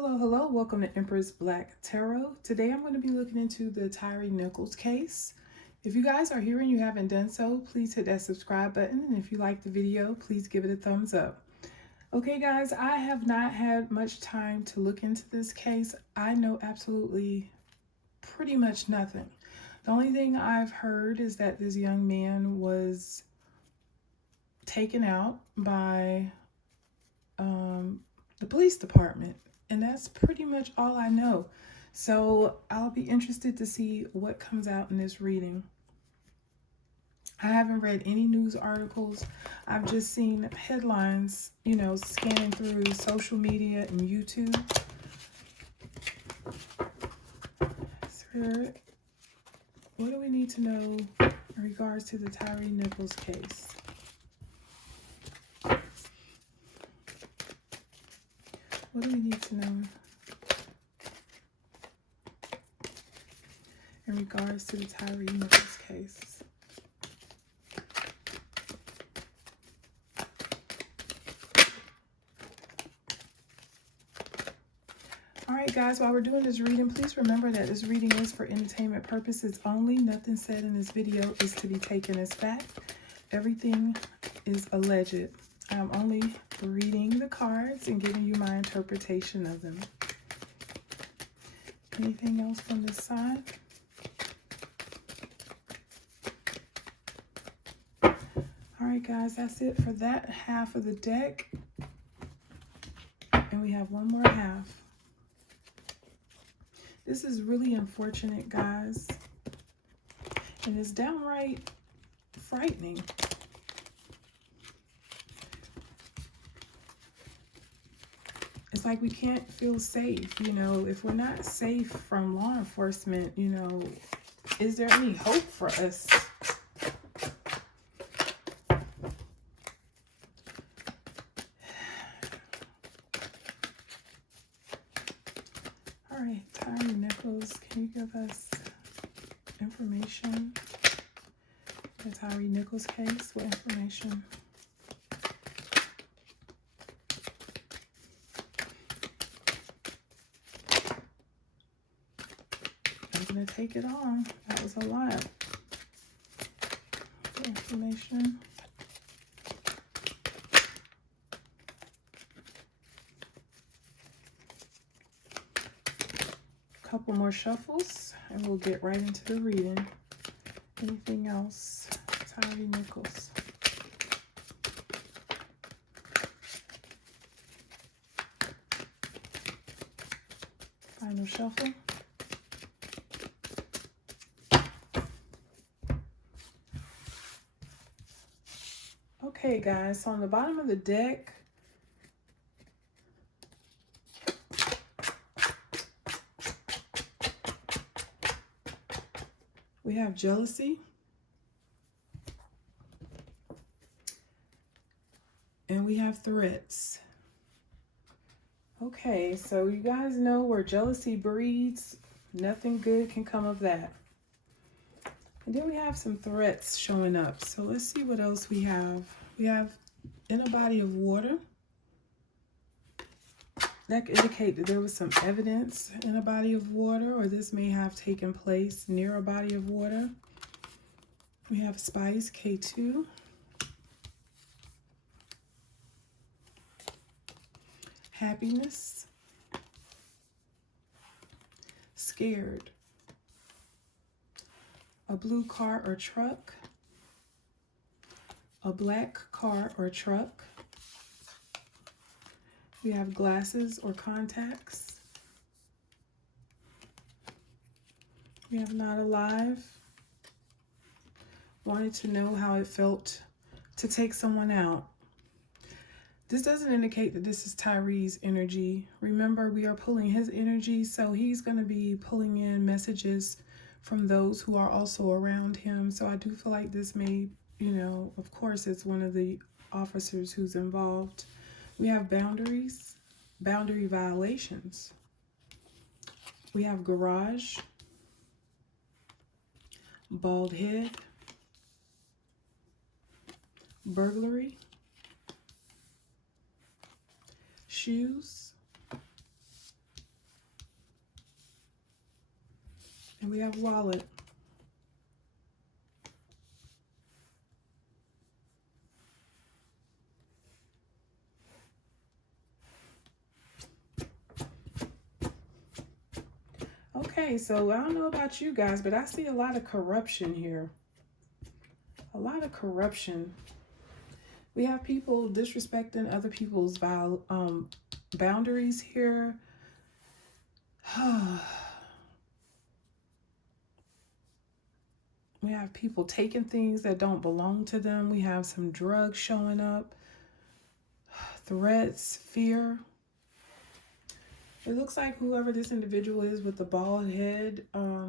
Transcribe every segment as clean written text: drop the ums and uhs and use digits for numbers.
Hello, welcome to Empress Black Tarot. Today I'm going to be looking into the Tyre Nichols case. If you guys are here and you haven't done so, please hit that subscribe button. And if you like the video, please give it a thumbs up. Okay guys, I have not had much time to look into this case. I know absolutely pretty much nothing. The only thing I've heard is that this young man was taken out by the police department. And that's pretty much all I know. So I'll be interested to see what comes out in this reading. I haven't read any news articles. I've just seen headlines, scanning through social media and YouTube. Spirit, what do we need to know in regards to the Tyre Nichols case? What do we need to know in regards to the Tyre Nichols case? Alright guys, while we're doing this reading, please remember that this reading is for entertainment purposes only. Nothing said in this video is to be taken as fact. Everything is alleged. I'm only reading the cards and giving you my interpretation of them. Anything else from this side? Alright guys, that's it for that half of the deck. And we have one more half. This is really unfortunate, guys. And it's downright frightening. It's like we can't feel safe, if we're not safe from law enforcement, is there any hope for us? All right, Tyre Nichols, can you give us information? The Tyre Nichols case, what information? I'm going to take it on. That was a lot. Information. Couple more shuffles and we'll get right into the reading. Anything else? Tyre Nichols. Final shuffle. Okay guys, so on the bottom of the deck, we have jealousy. And we have threats. Okay, so you guys know where jealousy breeds, nothing good can come of that. And then we have some threats showing up. So let's see what else we have. We have in a body of water. That could indicate that there was some evidence in a body of water, or this may have taken place near a body of water. We have spice, K2. Happiness. Scared. A blue car or truck. A black car or truck. We have glasses or contacts. We have not alive. Wanted to know how it felt to take someone out. This doesn't indicate that this is Tyre's energy. Remember, we are pulling his energy, so he's going to be pulling in messages from those who are also around him. So I do feel like this may, of course, it's one of the officers who's involved. We have boundaries, boundary violations. We have garage, bald head, burglary, shoes, And we have wallet. Okay, so I don't know about you guys, but I see a lot of corruption here. A lot of corruption. We have people disrespecting other people's boundaries here. We have people taking things that don't belong to them. We have some drugs showing up. Threats, fear. It looks like whoever this individual is with the bald head,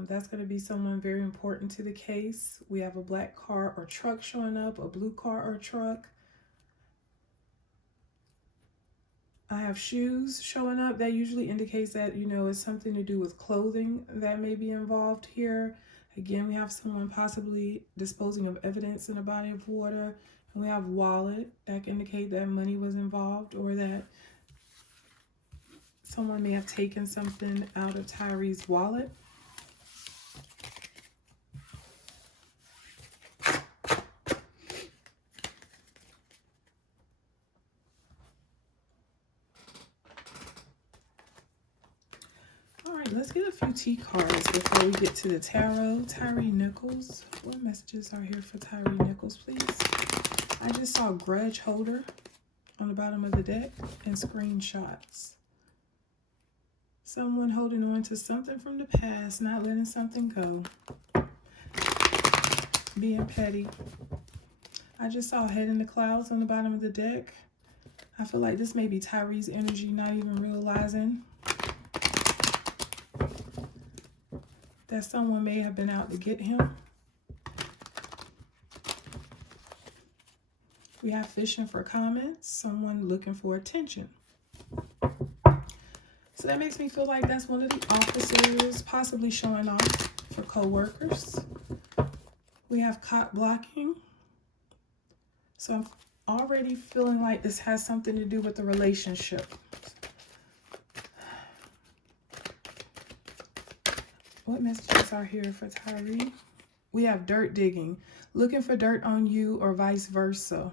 that's going to be someone very important to the case. We have a black car or truck showing up, a blue car or truck. I have shoes showing up. That usually indicates that, you know, it's something to do with clothing that may be involved here. Again, we have someone possibly disposing of evidence in a body of water. And we have wallet. That can indicate that money was involved, or that someone may have taken something out of Tyre's wallet. All right, let's get a few T cards before we get to the tarot. Tyre Nichols. What messages are here for Tyre Nichols, please? I just saw grudge holder on the bottom of the deck and screenshots. Someone holding on to something from the past, not letting something go. Being petty. I just saw head in the clouds on the bottom of the deck. I feel like this may be Tyre's energy, not even realizing that someone may have been out to get him. We have fishing for comments, someone looking for attention. So that makes me feel like that's one of the officers possibly showing off for co-workers. We have caught blocking. So I'm already feeling like this has something to do with the relationship. What messages are here for Tyre? We have dirt digging, looking for dirt on you or vice versa.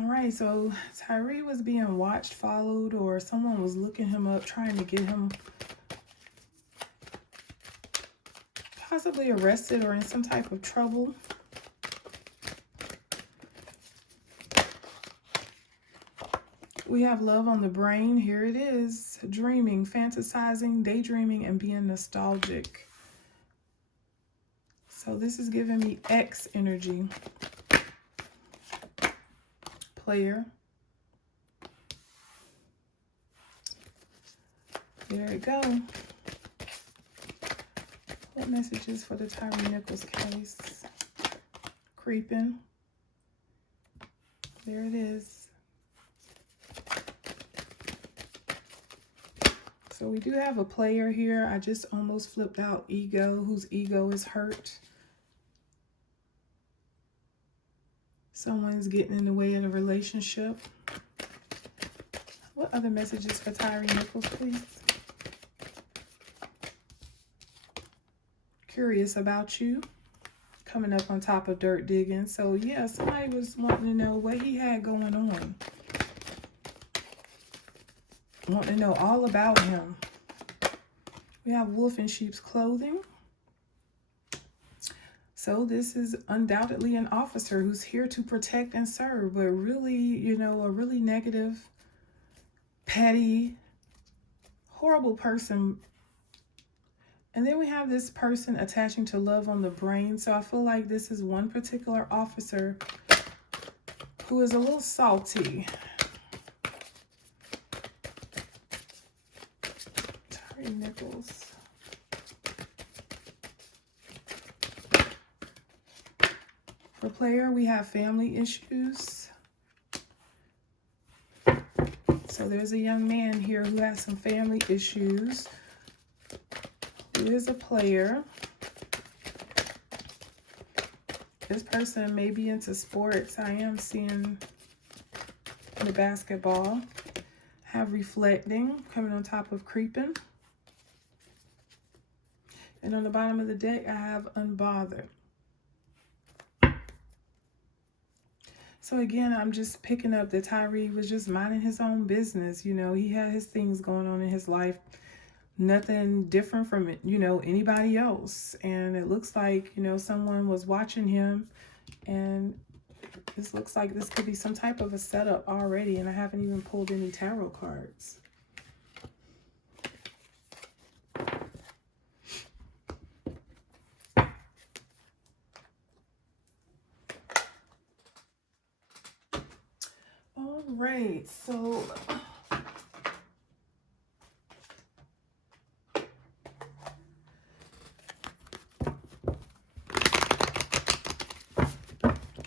All right, so Tyre was being watched, followed, or someone was looking him up, trying to get him possibly arrested or in some type of trouble. We have love on the brain. Here it is. Dreaming, fantasizing, daydreaming, and being nostalgic. So this is giving me X energy. Player. There we go. What messages for the Tyre Nichols case? Creeping. There it is. So we do have a player here. I just almost flipped out ego, whose ego is hurt. Someone's getting in the way of the relationship. What other messages for Tyre Nichols, please? Curious about you. Coming up on top of dirt digging. So yeah, somebody was wanting to know what he had going on. Wanting to know all about him. We have wolf in sheep's clothing. So this is undoubtedly an officer who's here to protect and serve, but really, you know, a really negative, petty, horrible person. And then we have this person attaching to love on the brain. So I feel like this is one particular officer who is a little salty. Tyre Nichols. For player, we have family issues. So there's a young man here who has some family issues. Who is a player. This person may be into sports. I am seeing the basketball. Have reflecting, coming on top of creeping. And on the bottom of the deck, I have unbothered. So again, I'm just picking up that Tyre was just minding his own business. You know, he had his things going on in his life. Nothing different from, you know, anybody else. And it looks like, you know, someone was watching him. And this looks like this could be some type of a setup already. And I haven't even pulled any tarot cards. All right, so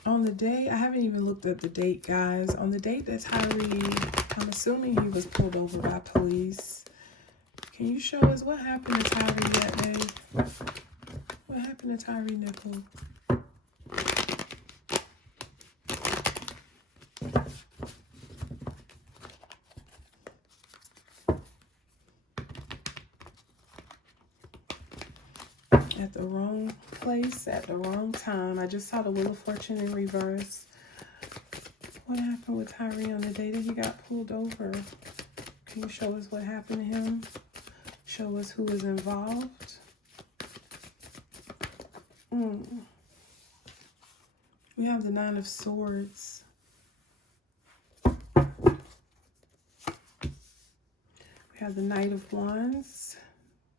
on the day, I haven't even looked at the date, guys. On the date that Tyre, I'm assuming he was pulled over by police. Can you show us what happened to Tyre that day? What happened to Tyre Nichols? At the wrong place, at the wrong time. I just saw the Wheel of Fortune in reverse. What happened with Tyre on the day that he got pulled over? Can you show us what happened to him? Show us who was involved. We have the Nine of Swords. We have the Knight of Wands,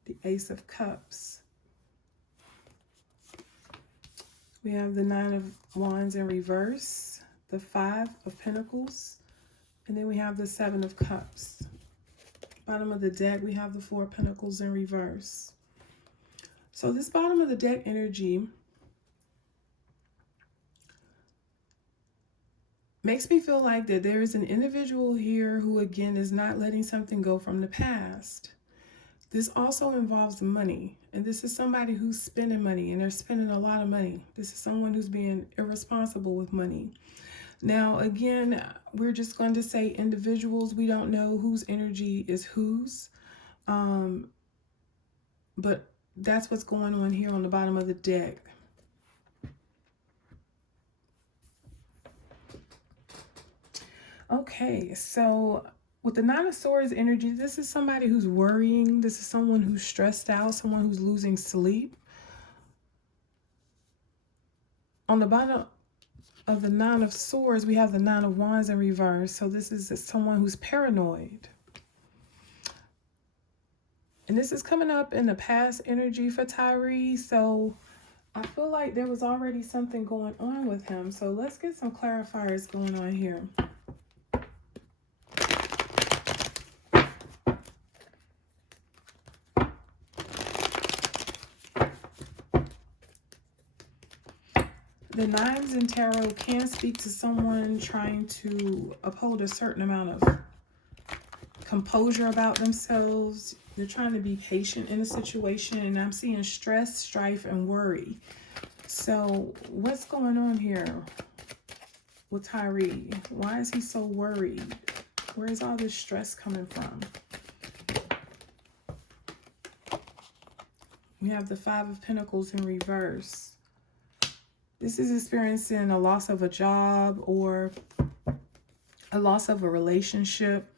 the Ace of Cups. We have the Nine of Wands in reverse, the Five of Pentacles, and then we have the Seven of Cups. Bottom of the deck, we have the Four of Pentacles in reverse. So this bottom of the deck energy makes me feel like that there is an individual here who, again, is not letting something go from the past. This also involves money, and this is somebody who's spending money, and they're spending a lot of money. This is someone who's being irresponsible with money. Now, again, we're just going to say individuals. We don't know whose energy is whose, but that's what's going on here on the bottom of the deck. Okay, so with the Nine of Swords energy, this is somebody who's worrying. This is someone who's stressed out, someone who's losing sleep. On the bottom of the Nine of Swords, we have the Nine of Wands in reverse. So this is someone who's paranoid. And this is coming up in the past energy for Tyre. So I feel like there was already something going on with him. So let's get some clarifiers going on here. The nines in tarot can speak to someone trying to uphold a certain amount of composure about themselves. They're trying to be patient in a situation, and I'm seeing stress, strife, and worry. So what's going on here with Tyre? Why is he so worried? Where is all this stress coming from? We have the Five of Pentacles in reverse. This is experiencing a loss of a job or a loss of a relationship.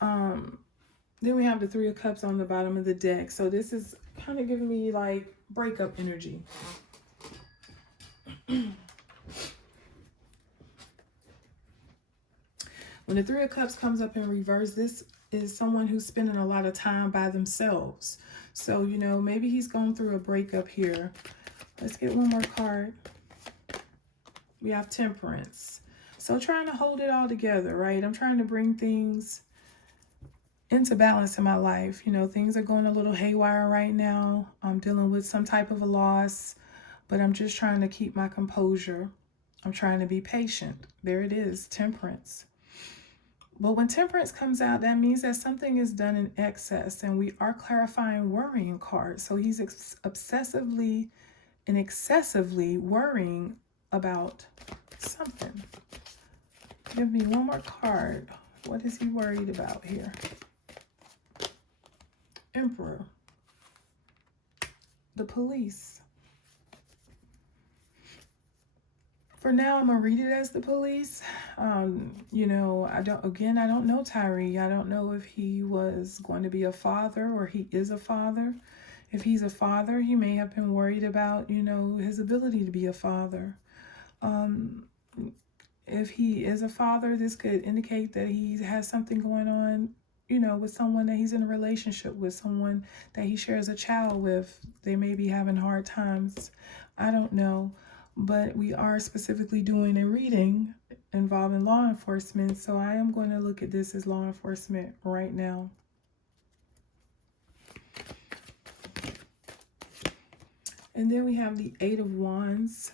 Then we have the Three of Cups on the bottom of the deck. So this is kind of giving me like breakup energy. When the Three of Cups comes up in reverse, this is someone who's spending a lot of time by themselves. So, you know, maybe he's going through a breakup here. Let's get one more card. We have Temperance. So trying to hold it all together, right? I'm trying to bring things into balance in my life. You know, things are going a little haywire right now. I'm dealing with some type of a loss, but I'm just trying to keep my composure. I'm trying to be patient. There it is, Temperance. But when Temperance comes out, that means that something is done in excess, and we are clarifying worrying cards. So he's obsessively and excessively worrying about something. Give me one more card. What is he worried about here? Emperor. the police. For now, I'm gonna read it as the police. You know, I don't know Tyre. I don't know if he was going to be a father or he is a father. If he's a father, he may have been worried about, you know, his ability to be a father. If he is a father, this could indicate that he has something going on, you know, with someone that he's in a relationship with, someone that he shares a child with. They may be having hard times. I don't know. But we are specifically doing a reading involving law enforcement. So I am going to look at this as law enforcement right now. And then we have the Eight of Wands.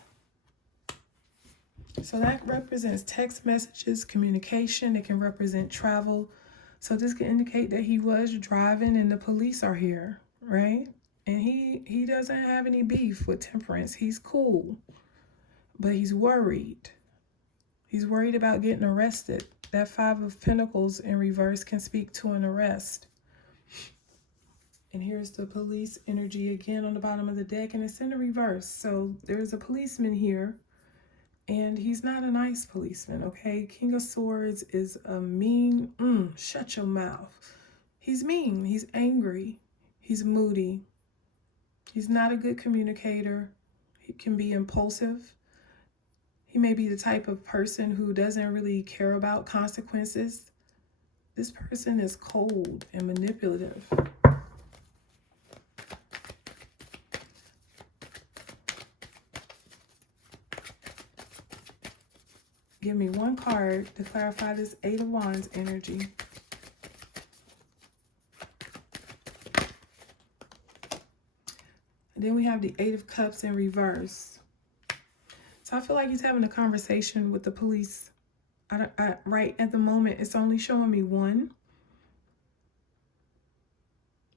So that represents text messages, communication. It can represent travel. So this can indicate that he was driving and the police are here, right? And he doesn't have any beef with Temperance. He's cool, but he's worried. He's worried about getting arrested. That Five of Pentacles in reverse can speak to an arrest. And here's the police energy again on the bottom of the deck, and it's in the reverse. So there's a policeman here. And he's not a nice policeman, okay? King of Swords is a mean, shut your mouth. He's mean, he's angry, he's moody. He's not a good communicator. He can be impulsive. He may be the type of person who doesn't really care about consequences. This person is cold and manipulative. Give me one card to clarify this Eight of Wands energy. And then we have the Eight of Cups in reverse. So I feel like he's having a conversation with the police. Right at the moment, it's only showing me one.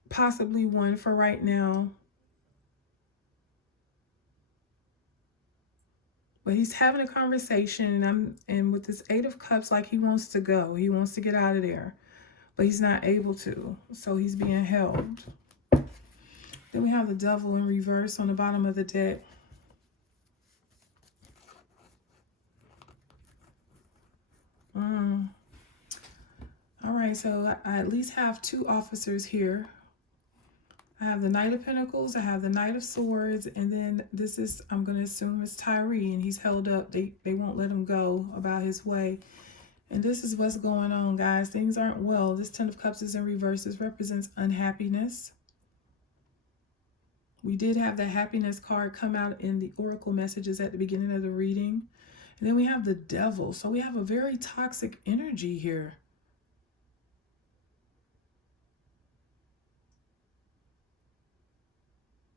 Possibly one for right now. But he's having a conversation, and with this Eight of Cups, like he wants to go. He wants to get out of there, but he's not able to. So he's being held. Then we have the Devil in reverse on the bottom of the deck. All right, so I at least have two officers here. I have the Knight of Pentacles, I have the Knight of Swords, and then this is, I'm going to assume it's Tyre, and he's held up. They won't let him go about his way. And this is what's going on, guys. Things aren't well. This Ten of Cups is in reverse. This represents unhappiness. We did have the happiness card come out in the oracle messages at the beginning of the reading. And then we have the Devil. So we have a very toxic energy here.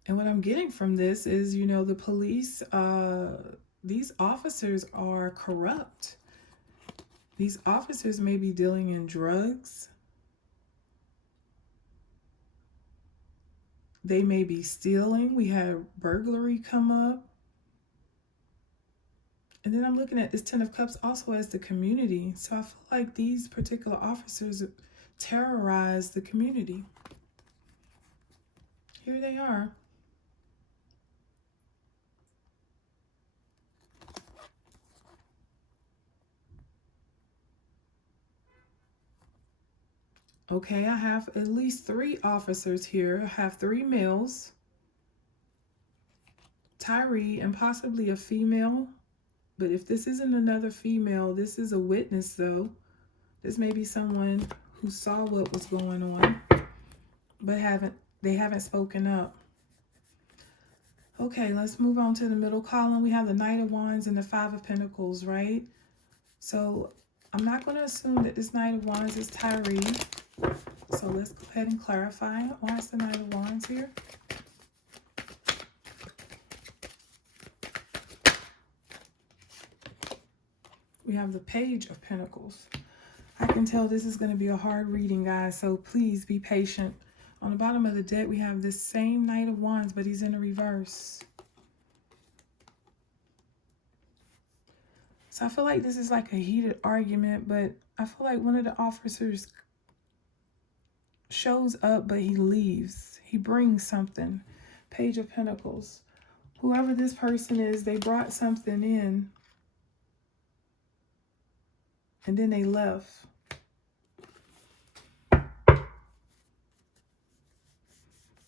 And what I'm getting from this is, you know, the police, these officers are corrupt. These officers may be dealing in drugs. They may be stealing. We had burglary come up. And then I'm looking at this Ten of Cups also as the community. So I feel like these particular officers terrorize the community. Here they are. Okay, I have at least 3 officers here. I have 3 males, Tyre, and possibly a female. But if this isn't another female, this is a witness, though. This may be someone who saw what was going on, but they haven't spoken up. Okay, let's move on to the middle column. We have the Knight of Wands and the Five of Pentacles, right? So I'm not going to assume that this Knight of Wands is Tyre. So let's go ahead and clarify. Why is the Knight of Wands here? We have the Page of Pentacles. I can tell this is going to be a hard reading, guys, so please be patient. On the bottom of the deck, we have this same Knight of Wands, but he's in the reverse. So I feel like this is like a heated argument, but I feel like one of the officers shows up, but he leaves. He brings something. Page of Pentacles. Whoever this person is, they brought something in and then they left.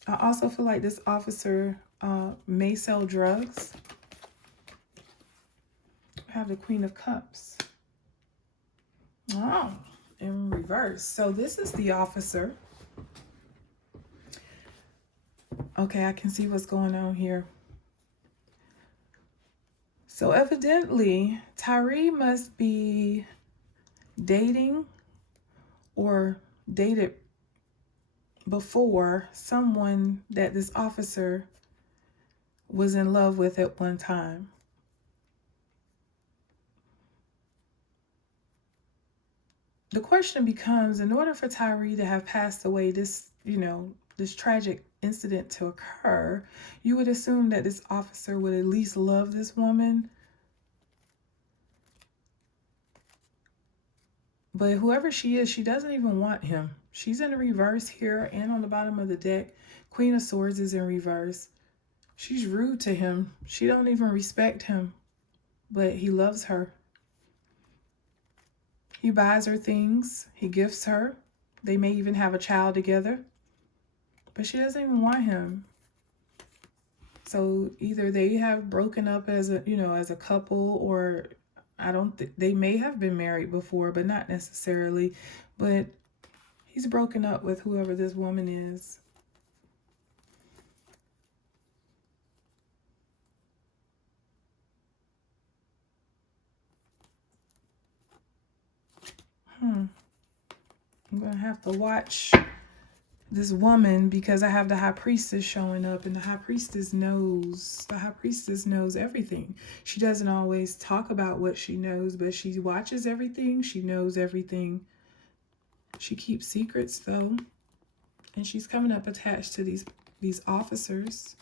I also feel like this officer may sell drugs. I have the Queen of Cups. Oh, in reverse. So this is the officer. Okay, I can see what's going on here. So evidently, Tyre must be dating or dated before someone that this officer was in love with at one time. The question becomes, in order for Tyre to have passed away, this tragic incident to occur, you would assume that this officer would at least love this woman. But whoever she is, she doesn't even want him. She's in the reverse here and on the bottom of the deck. Queen of Swords is in reverse. She's rude to him. She don't even respect him, but he loves her. He buys her things. He gifts her. They may even have a child together, but she doesn't even want him. So either they have broken up as a couple, or I don't think they may have been married before, but not necessarily. But he's broken up with whoever this woman is. I'm going to have to watch this woman because I have the High Priestess showing up, and the High Priestess knows. The High Priestess knows everything. She doesn't always talk about what she knows, but she watches everything. She knows everything. She keeps secrets though. And she's coming up attached to these officers.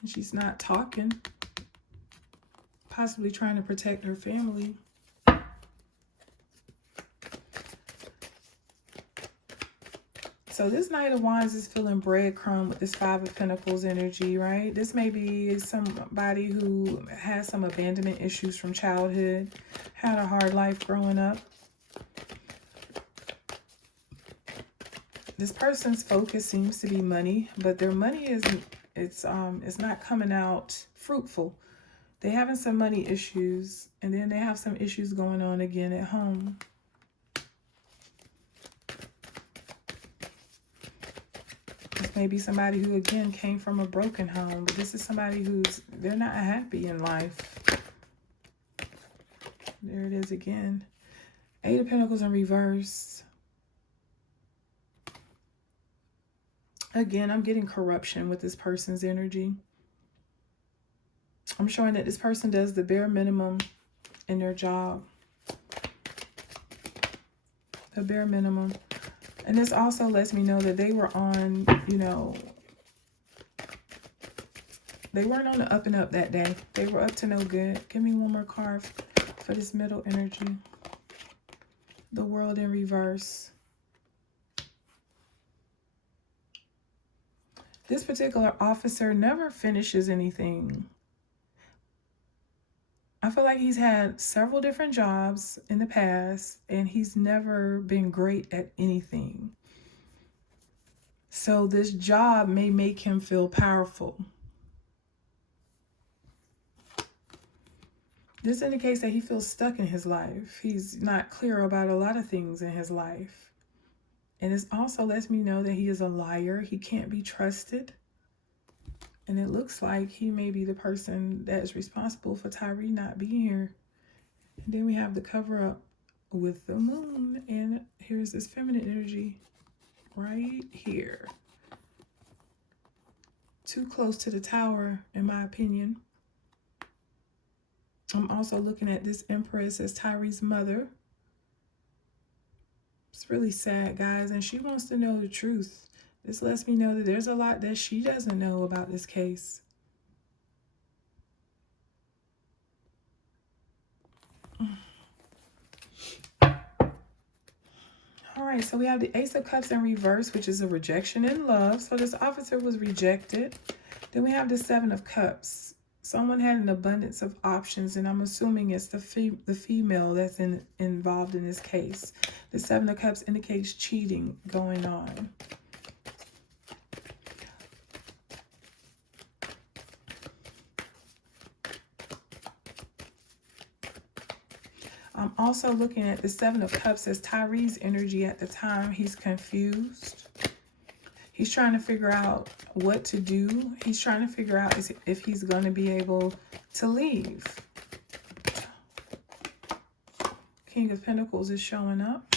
And she's not talking. Possibly trying to protect her family. So this Knight of Wands is feeling breadcrumb with this Five of Pentacles energy, right? This may be somebody who has some abandonment issues from childhood, had a hard life growing up. This person's focus seems to be money, but their money it's not coming out fruitful. They're having some money issues, and then they have some issues going on again at home. This may be somebody who, again, came from a broken home, but this is somebody they're not happy in life. There it is again. Eight of Pentacles in reverse. Again, I'm getting corruption with this person's energy. I'm showing that this person does the bare minimum in their job. The bare minimum. And this also lets me know that they were on, they weren't on the up and up that day. They were up to no good. Give me one more card for this middle energy. The World in reverse. This particular officer never finishes anything. I feel like he's had several different jobs in the past, and he's never been great at anything. So this job may make him feel powerful. This indicates that he feels stuck in his life. He's not clear about a lot of things in his life. And this also lets me know that he is a liar. He can't be trusted. And it looks like he may be the person that is responsible for Tyre not being here. And then we have the cover up with the moon. And here's this feminine energy right here. Too close to the Tower, in my opinion. I'm also looking at this Empress as Tyre's mother. It's really sad, guys. And she wants to know the truth. This lets me know that there's a lot that she doesn't know about this case. All right, so we have the Ace of Cups in reverse, which is a rejection in love. So this officer was rejected. Then we have the Seven of Cups. Someone had an abundance of options, and I'm assuming it's the female that's involved in this case. The Seven of Cups indicates cheating going on. I'm also looking at the Seven of Cups as Tyre's energy at the time. He's confused. He's trying to figure out what to do. He's trying to figure out if he's going to be able to leave. King of Pentacles is showing up.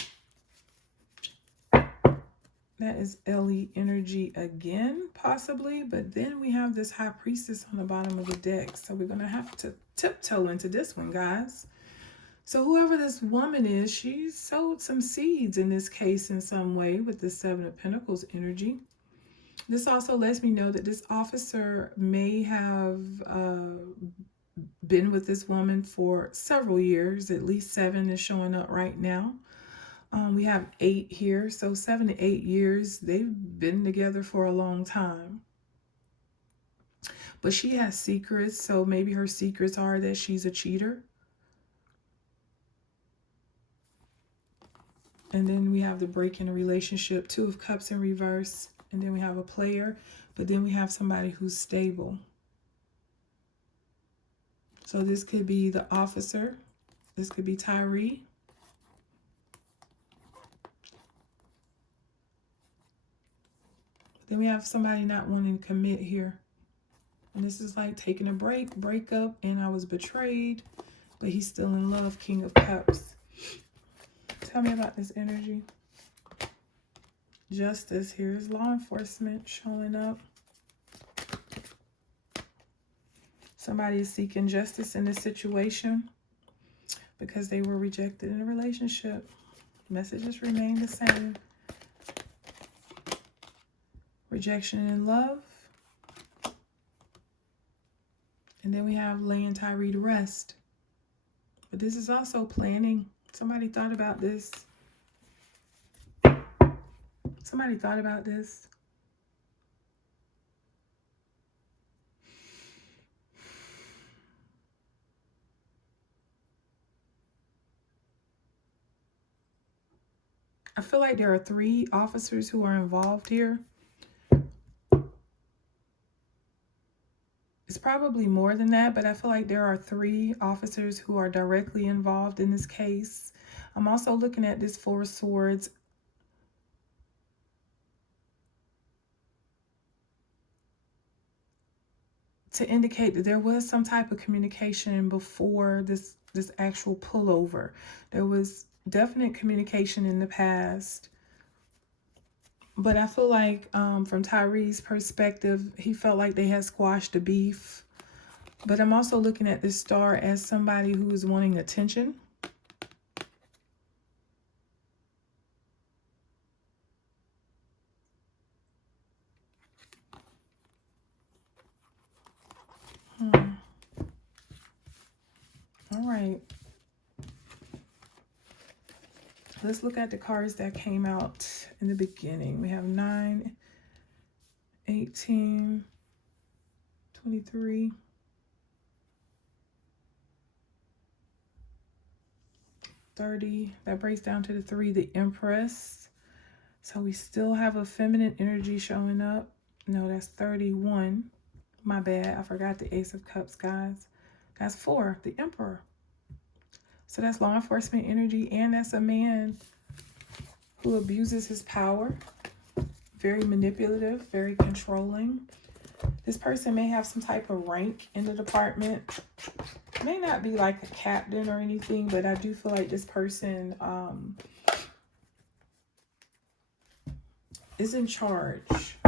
That is Ellie energy again, possibly. But then we have this High Priestess on the bottom of the deck. So we're going to have to tiptoe into this one, guys. So whoever this woman is, she sowed some seeds in this case in some way with the Seven of Pentacles energy. This also lets me know that this officer may have been with this woman for several years. At least 7 is showing up right now. We have 8 here. So 7 to 8 years. They've been together for a long time. But she has secrets. So maybe her secrets are that she's a cheater. And then we have the break in a relationship, 2 of Cups in reverse. And then we have a player, but then we have somebody who's stable. So this could be the officer. This could be Tyre. Then we have somebody not wanting to commit here. And this is like taking a breakup, and I was betrayed, but he's still in love, King of Cups. Tell me about this energy. Justice. Here's law enforcement showing up. Somebody is seeking justice in this situation because they were rejected in a relationship. Messages remain the same. Rejection in love. And then we have laying Tyre to rest. But this is also planning. Somebody thought about this. Somebody thought about this. I feel like there are 3 officers who are involved here. It's probably more than that, but I feel like there are 3 officers who are directly involved in this case. I'm also looking at this 4 of Swords. To indicate that there was some type of communication before this actual pullover. There was definite communication in the past. But I feel like from Tyre's perspective, he felt like they had squashed the beef. But I'm also looking at this star as somebody who is wanting attention. All right. Let's look at the cards that came out in the beginning. We have 9, 18, 23, 30. That breaks down to the 3, the Empress. So we still have a feminine energy showing up. No, that's 31. My bad. I forgot the Ace of Cups, guys. That's 4, the Emperor. So that's law enforcement energy, and that's a man who abuses his power. Very manipulative, very controlling. This person may have some type of rank in the department. May not be like a captain or anything, but I do feel like this person is in charge.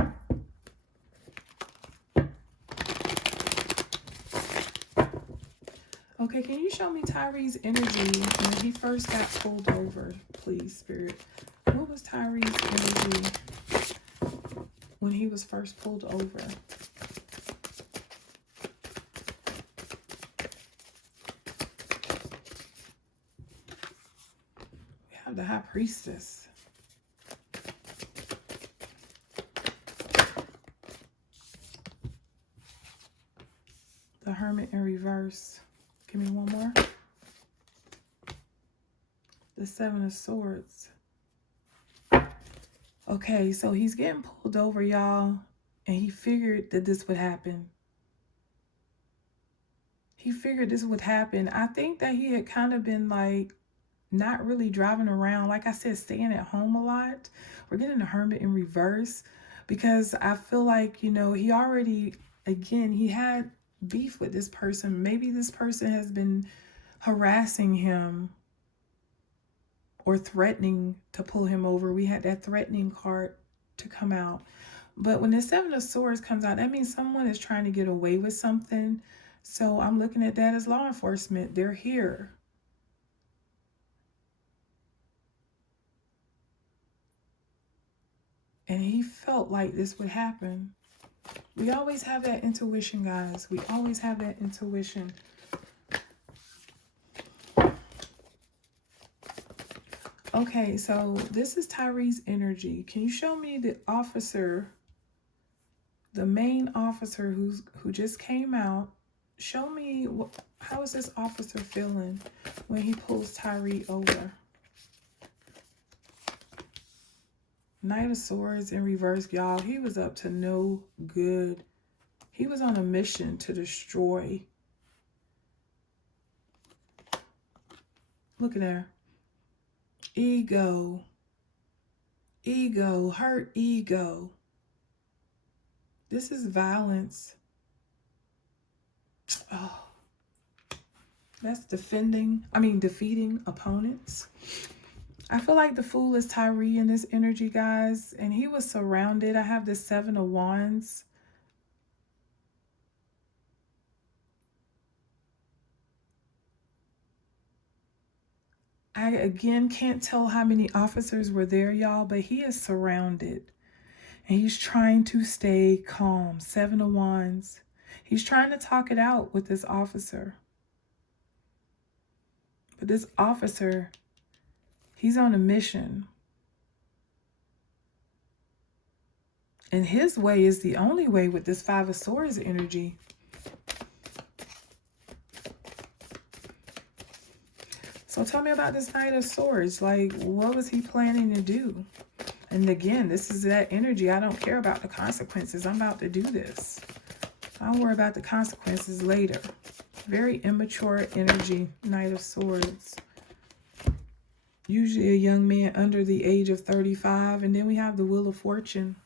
Okay, can you show me Tyre's energy when he first got pulled over, please, Spirit? What was Tyre's energy when he was first pulled over? We have the High Priestess. the Hermit in reverse. Give me one more. The Seven of Swords. Okay, so he's getting pulled over, y'all, and he figured that this would happen. He figured this would happen. I think that he had kind of been like not really driving around. Like I said, staying at home a lot. We're getting the Hermit in reverse because I feel like, you know, he already, again, he had beef with this person. Maybe this person has been harassing him or threatening to pull him over. We had that threatening card to come out. But when the Seven of Swords comes out, that means someone is trying to get away with something. So I'm looking at that as law enforcement. They're here. And he felt like this would happen. We always have that intuition, guys. We always have that intuition. Okay, so this is Tyre's energy. Can you show me the officer, the main officer who just came out? Show me how is this officer feeling when he pulls Tyre over? Knight of Swords in reverse, y'all. He was up to no good. He was on a mission to destroy. Look at there. Ego. Ego. Hurt ego. This is violence. Oh. That's defeating opponents. I feel like the Fool is Tyre in this energy, guys. And he was surrounded. I have the Seven of Wands. I, again, can't tell how many officers were there, y'all. But he is surrounded. And he's trying to stay calm. Seven of Wands. He's trying to talk it out with this officer. But this officer, he's on a mission. And his way is the only way with this Five of Swords energy. So tell me about this Knight of Swords. Like, what was he planning to do? And again, this is that energy. I don't care about the consequences. I'm about to do this. I'll worry about the consequences later. Very immature energy, Knight of Swords. Usually a young man under the age of 35. And then we have the Wheel of Fortune.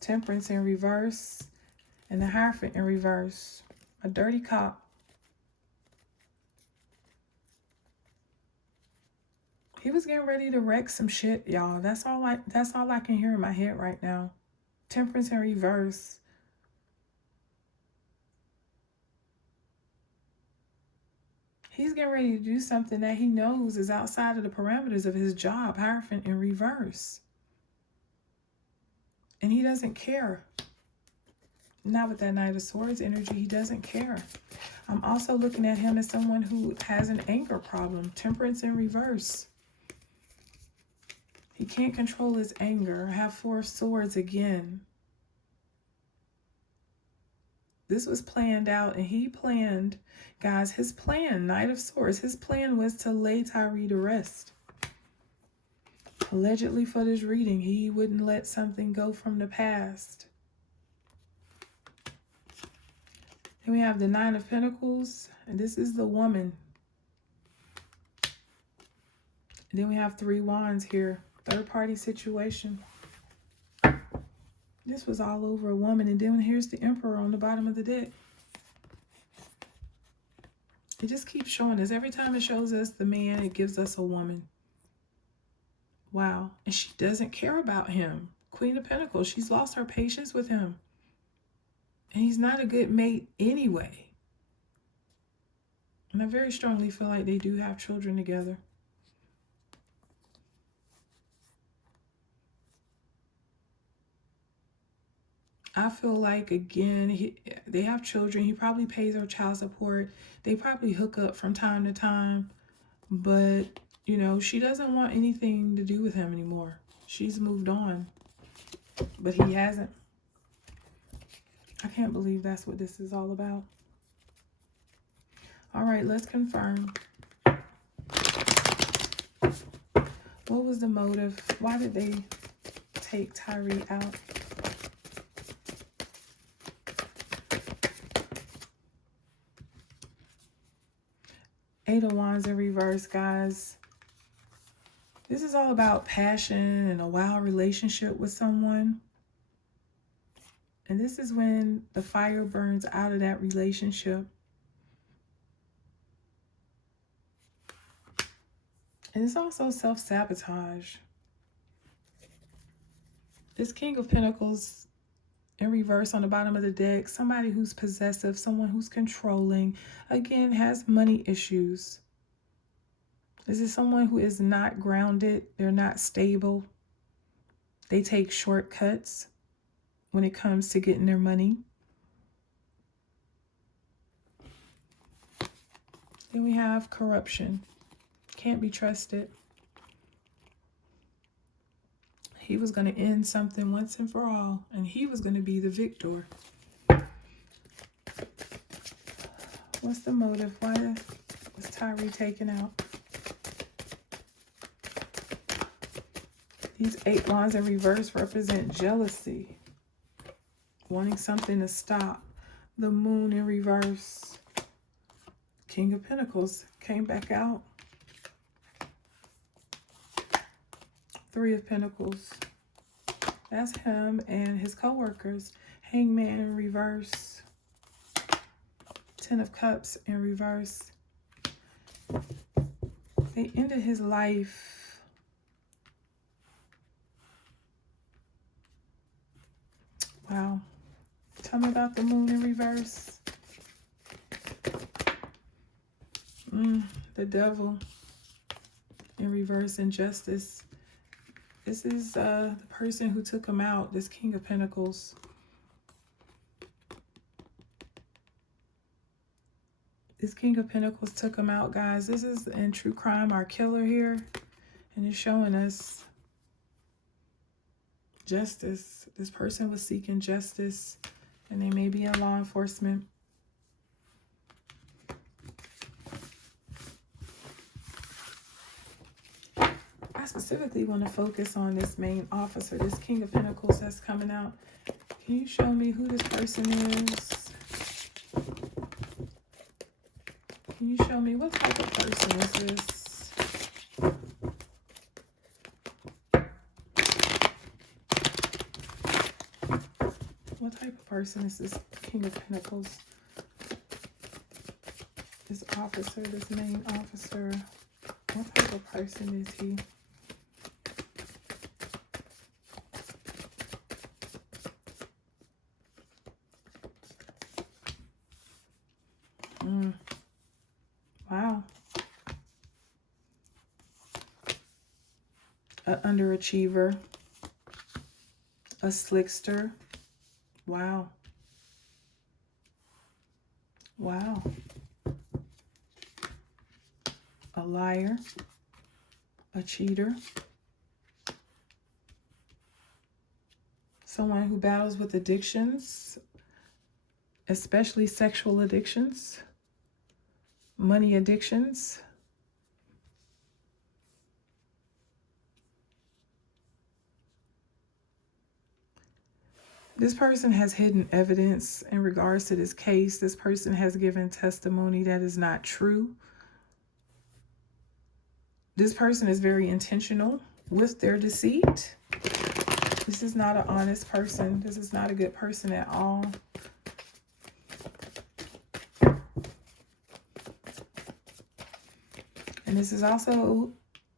Temperance in reverse. And the Hierophant in reverse. A dirty cop. He was getting ready to wreck some shit, y'all. That's all I can hear in my head right now. Temperance in reverse. He's getting ready to do something that he knows is outside of the parameters of his job. Hierophant in reverse. And he doesn't care. Not with that Knight of Swords energy. He doesn't care. I'm also looking at him as someone who has an anger problem. Temperance in reverse. He can't control his anger. I have Four of Swords again. This was planned out, and he planned, guys, his plan, Knight of Swords, his plan was to lay Tyre to rest. Allegedly for this reading, he wouldn't let something go from the past. And we have the Nine of Pentacles, and this is the woman. And then we have Three Wands here. Third party situation. This was all over a woman. And then here's the Emperor on the bottom of the deck. It just keeps showing us. Every time it shows us the man, it gives us a woman. Wow. And she doesn't care about him. Queen of Pentacles. She's lost her patience with him. And he's not a good mate anyway. And I very strongly feel like they do have children together. I feel like, again, they have children. He probably pays her child support. They probably hook up from time to time. But You know, she doesn't want anything to do with him anymore. She's moved on, but he hasn't. I can't believe that's what this is all about. All right, let's confirm. What was the motive? Why did they take Tyre out? Eight of Wands in reverse, guys. This is all about passion and a wild relationship with someone. And this is when the fire burns out of that relationship. And it's also self-sabotage. This King of Pentacles in reverse on the bottom of the deck. Somebody who's possessive, someone who's controlling. Again, has money issues. This is someone who is not grounded. They're not stable. They take shortcuts when it comes to getting their money. Then we have corruption. Can't be trusted. He was going to end something once and for all, and he was going to be the victor. What's the motive? Why was Tyre taken out? These 8 wands in reverse represent jealousy, wanting something to stop. The moon in reverse. King of Pentacles came back out. 3 of Pentacles. That's him and his co-workers. Hangman in reverse. 10 of Cups in reverse. They ended his life. Wow. Tell me about the moon in reverse. The devil in reverse, injustice. This is the person who took him out, this King of Pentacles. This King of Pentacles took him out, guys. This is in true crime, our killer here. And it's showing us justice. This person was seeking justice, and they may be in law enforcement. I specifically want to focus on this main officer, this King of Pentacles that's coming out. Can you show me who this person is? Can you show me what type of person is this? What type of person is this King of Pentacles? This officer, this main officer. What type of person is he? Wow. An underachiever. A slickster. Wow. Wow. A liar. A cheater. Someone who battles with addictions, especially sexual addictions. Money addictions. This person has hidden evidence in regards to this case. This person has given testimony that is not true. This person is very intentional with their deceit. This is not an honest person. This is not a good person at all. And this is also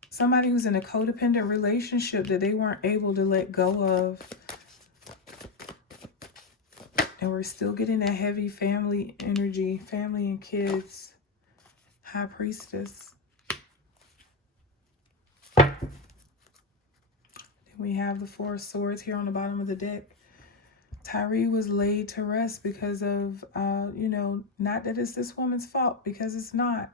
somebody who's in a codependent relationship that they weren't able to let go of. And we're still getting that heavy family energy, family and kids. High Priestess. Then we have the 4 of Swords here on the bottom of the deck. Tyre was laid to rest because of, you know, not that it's this woman's fault, because it's not.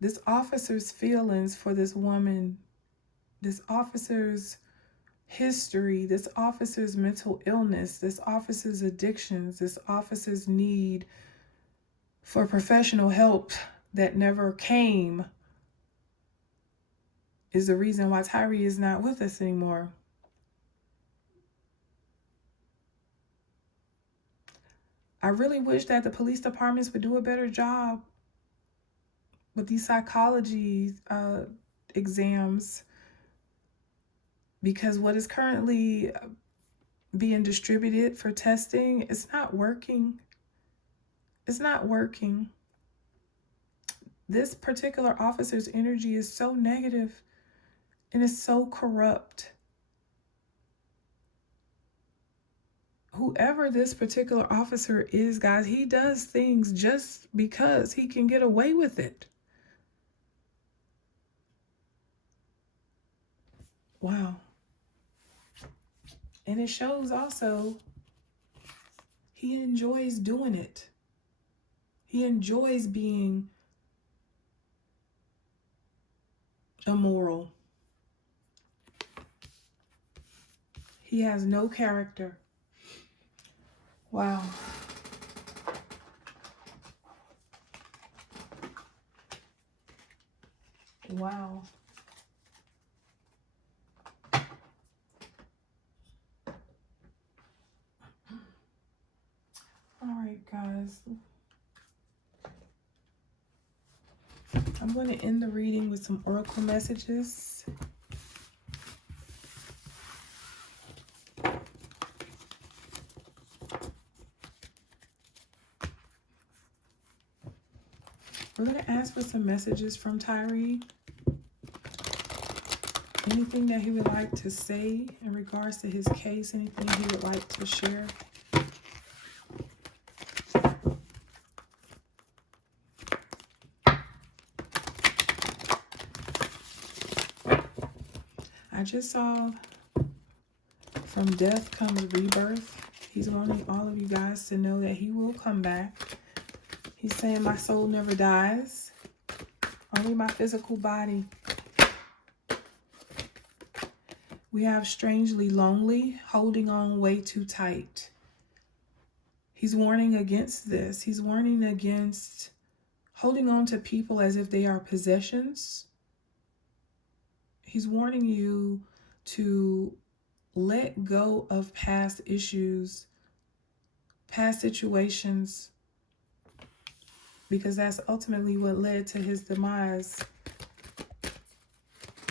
This officer's feelings for this woman, this officer's history, this officer's mental illness, this officer's addictions, this officer's need for professional help that never came is the reason why Tyre is not with us anymore. I really wish that the police departments would do a better job with these psychology exams, because what is currently being distributed for testing, it's not working. It's not working. This particular officer's energy is so negative and it's so corrupt. Whoever this particular officer is, guys, he does things just because he can get away with it. Wow. And it shows also he enjoys doing it. He enjoys being immoral. He has no character. Wow. Wow. All right, guys. I'm going to end the reading with some oracle messages. We're going to ask for some messages from Tyre. Anything that he would like to say in regards to his case, anything he would like to share. I just saw from death comes rebirth. He's wanting all of you guys to know that he will come back. He's saying my soul never dies, only my physical body. We have strangely lonely, holding on way too tight. He's warning against this. He's warning against holding on to people as if they are possessions. He's warning you to let go of past issues, past situations, because that's ultimately what led to his demise.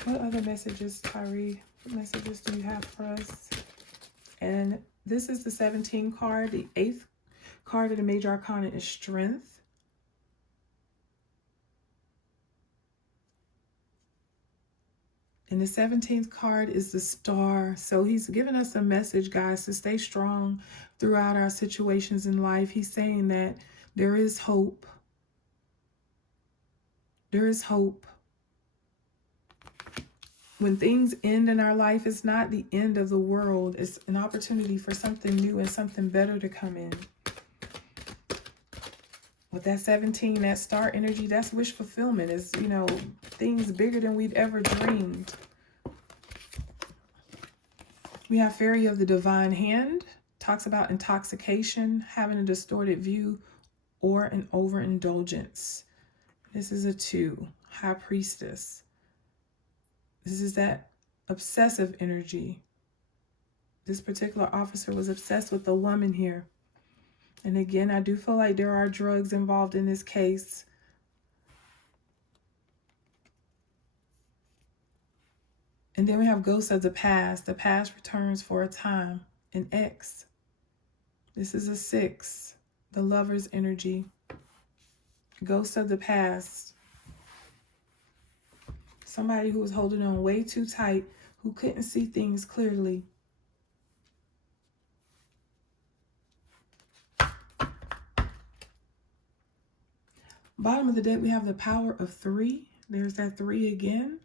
What other messages, Tyre? What messages do you have for us? And this is the 17 card. The 8th card of the Major Arcana is Strength. And the 17th card is the Star. So he's giving us a message, guys, to stay strong throughout our situations in life. He's saying that there is hope. There is hope. When things end in our life, it's not the end of the world. It's an opportunity for something new and something better to come in. With that 17, that star energy, that's wish fulfillment. It's, you know, things bigger than we've ever dreamed. We have Fairy of the Divine Hand. Talks about intoxication, having a distorted view, or an overindulgence. This is a 2. High Priestess. This is that obsessive energy. This particular officer was obsessed with the woman here. And again, I do feel like there are drugs involved in this case. And then we have Ghosts of the Past. The past returns for a time. An X. This is a 6. The Lover's energy. Ghosts of the Past. Somebody who was holding on way too tight, who couldn't see things clearly. Bottom of the deck, we have the Power of 3. There's that 3 again.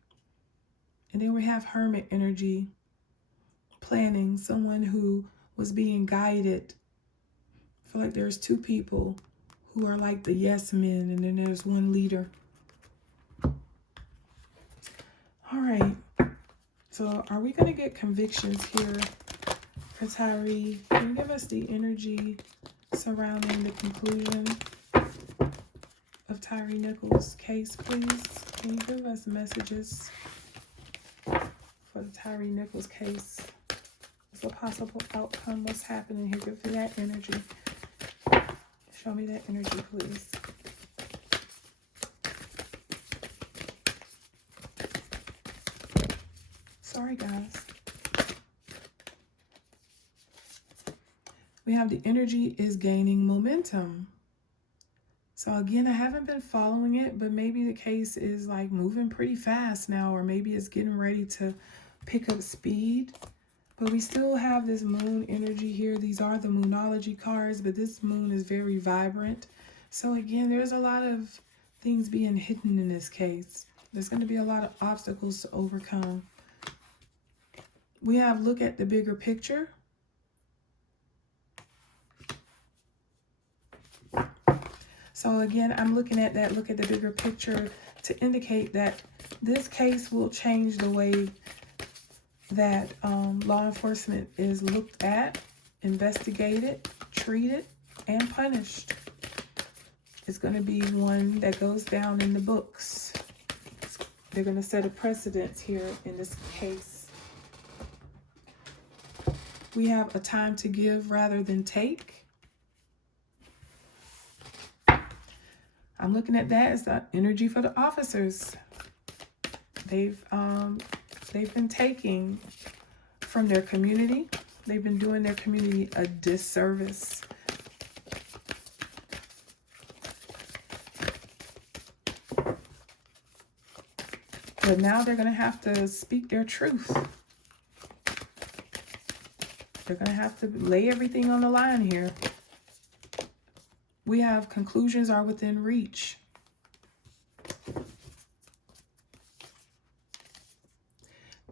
And then we have Hermit energy. Planning, someone who was being guided. I feel like there's 2 people who are like the yes men, and then there's one leader. All right. So are we going to get convictions here for Tyre? Can you give us the energy surrounding the conclusion of Tyre Nichols' case, please? Can you give us messages for the Tyre Nichols case? What's a possible outcome? What's happening here? Give me that energy. Show me that energy, please. Sorry, guys. We have the energy is gaining momentum. So again, I haven't been following it, but maybe the case is like moving pretty fast now, or maybe it's getting ready to pick up speed. But we still have this moon energy here. These are the moonology cards, but this moon is very vibrant. So again, there's a lot of things being hidden in this case. There's going to be a lot of obstacles to overcome. We have look at the bigger picture. So again, I'm looking at that, look at the bigger picture to indicate that this case will change the way that law enforcement is looked at, investigated, treated, and punished. It's going to be one that goes down in the books. They're going to set a precedent here in this case. We have a time to give rather than take. I'm looking at that as the energy for the officers. They've been taking from their community. They've been doing their community a disservice. But now they're going to have to speak their truth. They're going to have to lay everything on the line here. We have conclusions are within reach.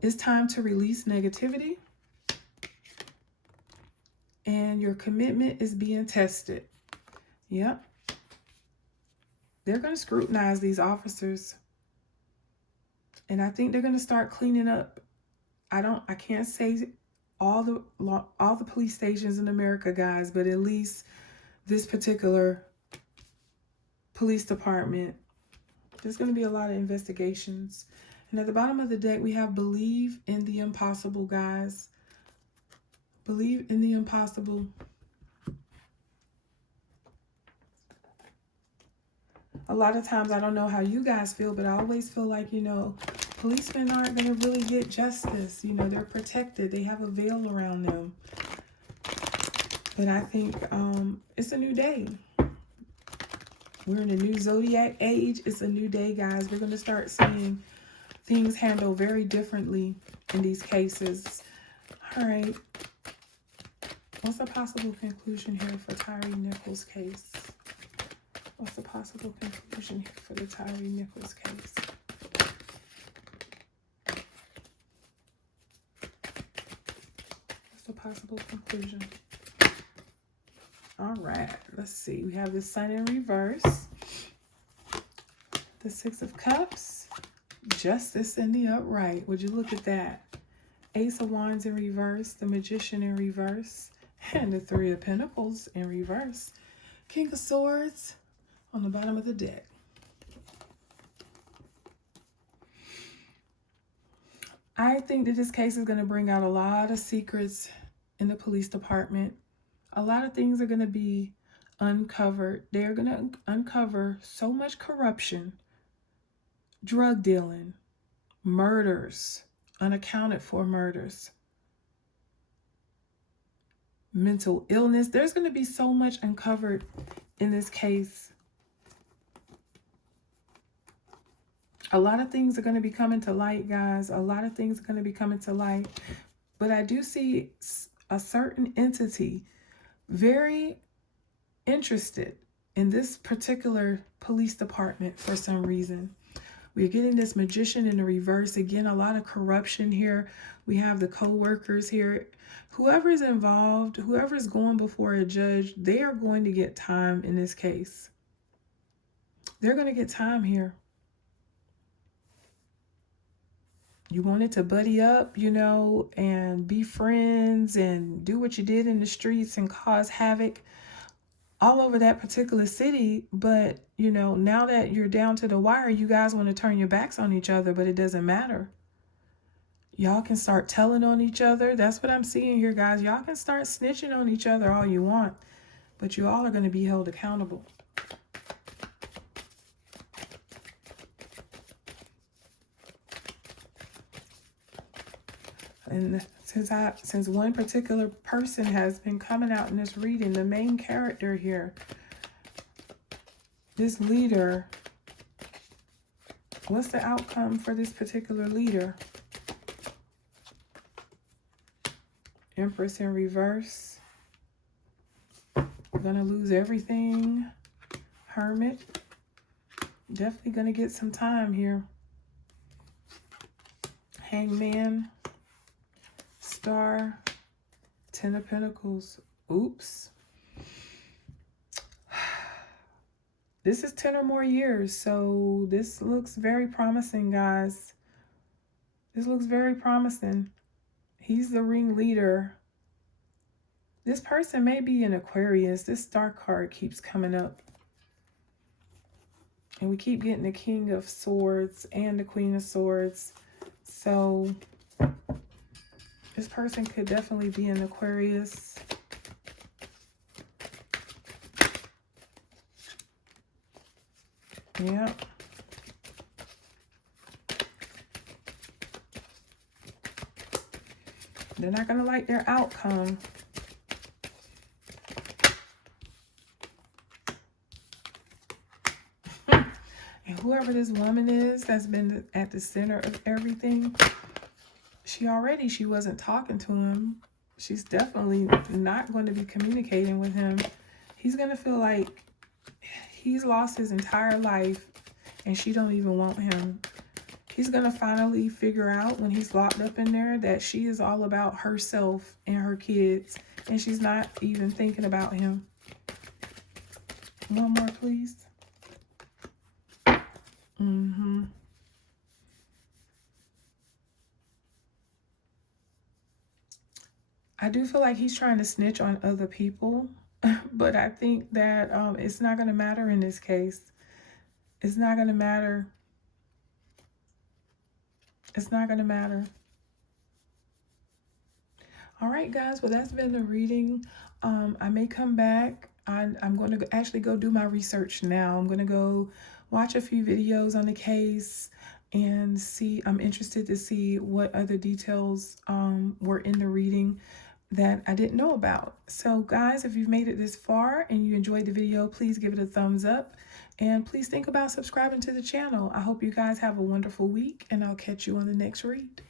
It's time to release negativity. And your commitment is being tested. Yep. They're going to scrutinize these officers. And I think they're going to start cleaning up. I can't say all the police stations in America, guys, but at least this particular police department, there's going to be a lot of investigations. And at the bottom of the deck, we have believe in the impossible, guys. Believe in the impossible. A lot of times, I don't know how you guys feel, but I always feel like, policemen aren't going to really get justice. They're protected. They have a veil around them. But I think it's a new day. We're in a new zodiac age. It's a new day, guys. We're going to start seeing things handled very differently in these cases. All right. What's a possible conclusion here for Tyre Nichols' case? What's the possible conclusion here for the Tyre Nichols case? What's the possible conclusion? All right, let's see. We have the Sun in reverse, the Six of Cups, Justice in the upright. Would you look at that? Ace of Wands in reverse, the Magician in reverse, and the Three of Pentacles in reverse. King of Swords on the bottom of the deck. I think that this case is going to bring out a lot of secrets in the police department. A lot of things are going to be uncovered. They're going to uncover so much corruption, drug dealing, murders, unaccounted for murders, mental illness. There's going to be so much uncovered in this case. A lot of things are going to be coming to light, guys. A lot of things are going to be coming to light. But I do see a certain entity very interested in this particular police department for some reason. We're getting this Magician in the reverse. Again, a lot of corruption here. We have the co-workers here. Whoever is involved, whoever is going before a judge, they are going to get time in this case. They're going to get time here. You wanted to buddy up, you know, and be friends and do what you did in the streets and cause havoc all over that particular city. But, you know, now that you're down to the wire, you guys want to turn your backs on each other, but it doesn't matter. Y'all can start telling on each other. That's what I'm seeing here, guys. Y'all can start snitching on each other all you want, but you all are going to be held accountable. And since one particular person has been coming out in this reading, the main character here, this leader, what's the outcome for this particular leader? Empress in reverse. We're gonna lose everything. Hermit. Definitely gonna get some time here. Hangman. Star. Ten of Pentacles. Oops. This is 10 or more years, so this looks very promising, guys. This looks very promising. He's the ringleader. This person may be an Aquarius. This star card keeps coming up. And we keep getting the King of Swords and the Queen of Swords. So this person could definitely be an Aquarius. Yeah. They're not going to like their outcome. And whoever this woman is that's been at the center of everything, she wasn't talking to him. She's definitely not going to be communicating with him. He's going to feel like he's lost his entire life and she don't even want him. He's going to finally figure out when he's locked up in there that she is all about herself and her kids, and she's not even thinking about him. One more, please. I do feel like he's trying to snitch on other people, but I think that it's not going to matter in this case. It's not going to matter. It's not going to matter. All right, guys. Well, that's been the reading. I may come back. I'm going to actually go do my research now. I'm going to go watch a few videos on the case and see. I'm interested to see what other details were in the reading that I didn't know about. So guys, if you've made it this far and you enjoyed the video, please give it a thumbs up and please think about subscribing to the channel. I hope you guys have a wonderful week and I'll catch you on the next read.